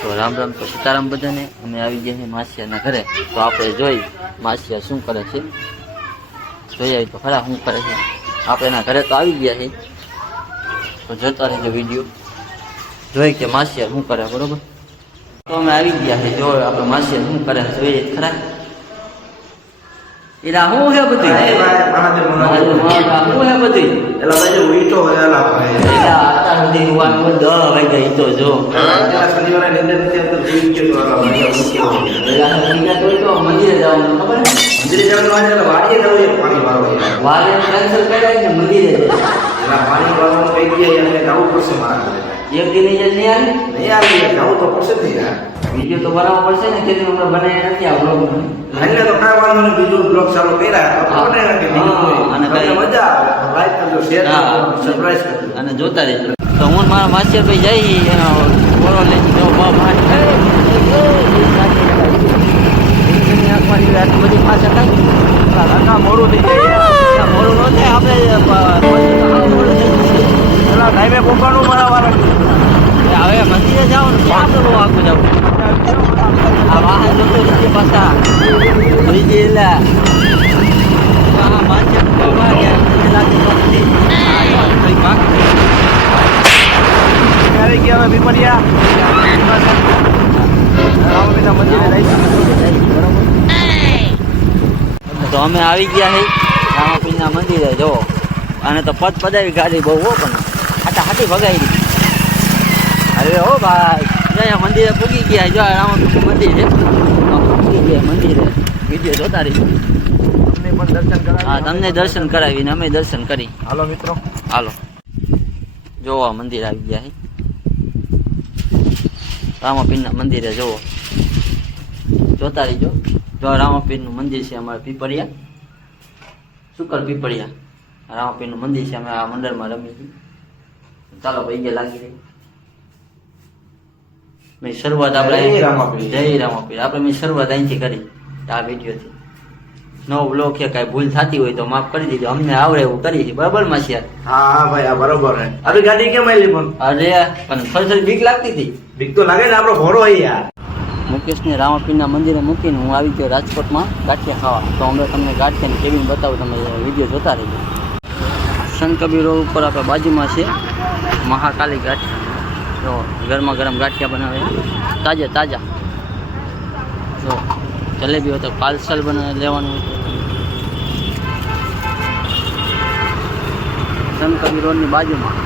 તો રામ રામ તો સીતારામ બધાને. અમે આવી ગયા છીએ માસિયાના ઘરે. તો આપણે જોઈ માસિયા શું કરે છે, જોઈ આવી તો ખરા શું કરે છે. આપણે એના ઘરે તો આવી ગયા છીએ, તો જોતા રહેજો વિડીયો, જોઈ કે માસિયા શું કરે. બરોબર, તો અમે આવી ગયા છીએ, જો આપણે માસિયા શું કરે જોઈએ ખરા. એલા શું હે બધું, શું હે બધું એલા ભાઈ ઉઈટો એલા ભાઈ એલા અત્યાર સુધી ઉવાનું 10 વાગ્યા ઈ તો જો શનિવારે નિંદર નથી આવતો જોઈ ગયો એલા શનિવાર તો મંદિરે જવાનું ખબર હે, મંદિરે જવાનું વાળીએ જવું પાણી વાળવા વારે કેન્સલ કરાય ને મંદિરે એલા પાણી વાળવાનું કહી ગયા એમને જવું પડશે મારા એક દિન નહીં આવી જવું તો પડશે ને યાર. વિડીયો તો બનાવવો પડશે ને, તેથી અમે બનાવી નથી આ બ્લોગ. એટલે તો કાંઈ વાંધો નહીં, બીજું બ્લોગ ચાલુ કર્યા તો બનાવી નાખીએ. અને તમને મજા આવે લાઈક કરજો, શેર કરજો, સબસ્ક્રાઇબ કરજો અને જોતા રહેજો. તો હું મારા માસિયાભાઈ જઈ એનો ફોરો લઈને જો આટલી બધી પાછા થાય મોડું થઈ જાય, મોડું ન થાય આપણે હાઈવે પહોંચવાનું બરાબર. હવે મંદિરે જાઓ ને ક્યાં આપણે બહુ આખું જવું, આ વાહન જતો રીતે પાછા બીજી એટલે આવી ગયા હવે પીપરિયા રામપીના મંદિરે તો અમે આવી ગયા છે રામાપીરના મંદિરે. જો અને તો પદ પદાવી ગાડી બહુ હો, પણ હાટા હાટી ભગાવી હવે હો ભાઈ. અહીંયા મંદિરે પૂગી ગયા, જો રામાપીનું મંદિર છે, પૂગી ગયા મંદિરે. વિડીયો જોતા રહીશું, તમને પણ દર્શન કરાવી. હા તમને દર્શન કરાવીને અમે દર્શન કરી. હાલો મિત્રો, હાલો જોવા મંદિર આવી ગયા છે રામાપીરના મંદિરે. જોવો જોતા રહીજો. જો રામાપીરનું મંદિર છે અમારે પીપરિયા, શુકર પીપરિયા રામાપીરનું મંદિર છે. અમે આ મંદિરમાં રમીએ છીએ. ચાલો ભાઈ ગયા લાગી રહી મેં શરૂઆત આપણે જય રામાપીર આપણે મેં શરૂઆત અહીંથી કરી આ વિડીયોથી. નવો બ્લોગ છે, કાંઈ ભૂલ થતી હોય તો માફ કરી દીધો, અમને આવડે એવું કરીએ છીએ. બરાબર માસિયા? હા હા ભાઈ આ બરોબર હે. આપણી ગાડી કેમ આવી પણ? અરે પણ થોડી બીક લાગતી હતી. બીક તો લાગે ને, આપણો ઘોડો હોય યાર. મુકેશને રામાપીરના મંદિરે મૂકીને હું આવી ગયો રાજકોટમાં ગાંઠિયા ખાવા. તો અમે તમને ગાંઠિયાની કેવીને બતાવું, તમે વિડીયો જોતા રહીજો. સંત કબીર રોડ ઉપર આપણે બાજુમાં છે મહાકાલી ગાંઠિયા. જો ગરમા ગરમ ગાંઠિયા બનાવે તાજા તાજા. જો જલેબી હોય તો પાર્સલ બનાવી લેવાનું. સંત કબીર રોડની બાજુમાં.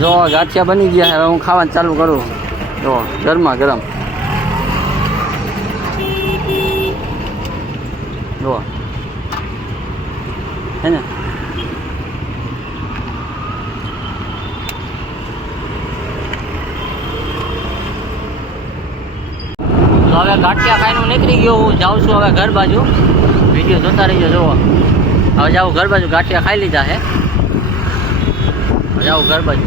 જો ગાંઠિયા બની ગયા, હવે હું ખાવાનું ચાલુ કરું. જો ગરમા ગરમ જો હે ને. તો હવે ગાંઠિયા ખાઈને હું નીકળી ગયો. હું જાઉં છું હવે ઘર બાજુ. વિડીયો જોતા રહીજો. જુઓ હવે જાઉં ઘર બાજુ. ગાંઠિયા ખાઈ લીધા હે, જાઉં ઘર બાજુ.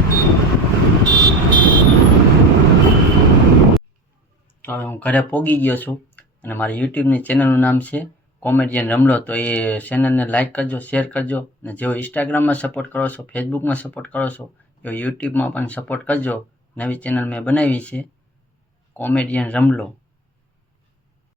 તો હવે હું ઘરે પહોંચી ગયો છું અને મારી યુટ્યુબની ચેનલનું નામ છે કોમેડિયન રમલો. તો એ ચેનલને લાઇક કરજો, શેર કરજો. અને જેવો ઇન્સ્ટાગ્રામમાં સપોર્ટ કરો છો, ફેસબુકમાં સપોર્ટ કરો છો, એવો યુટ્યુબમાં પણ સપોર્ટ કરજો. નવી ચેનલ મેં બનાવી છે કોમેડિયન રમલો.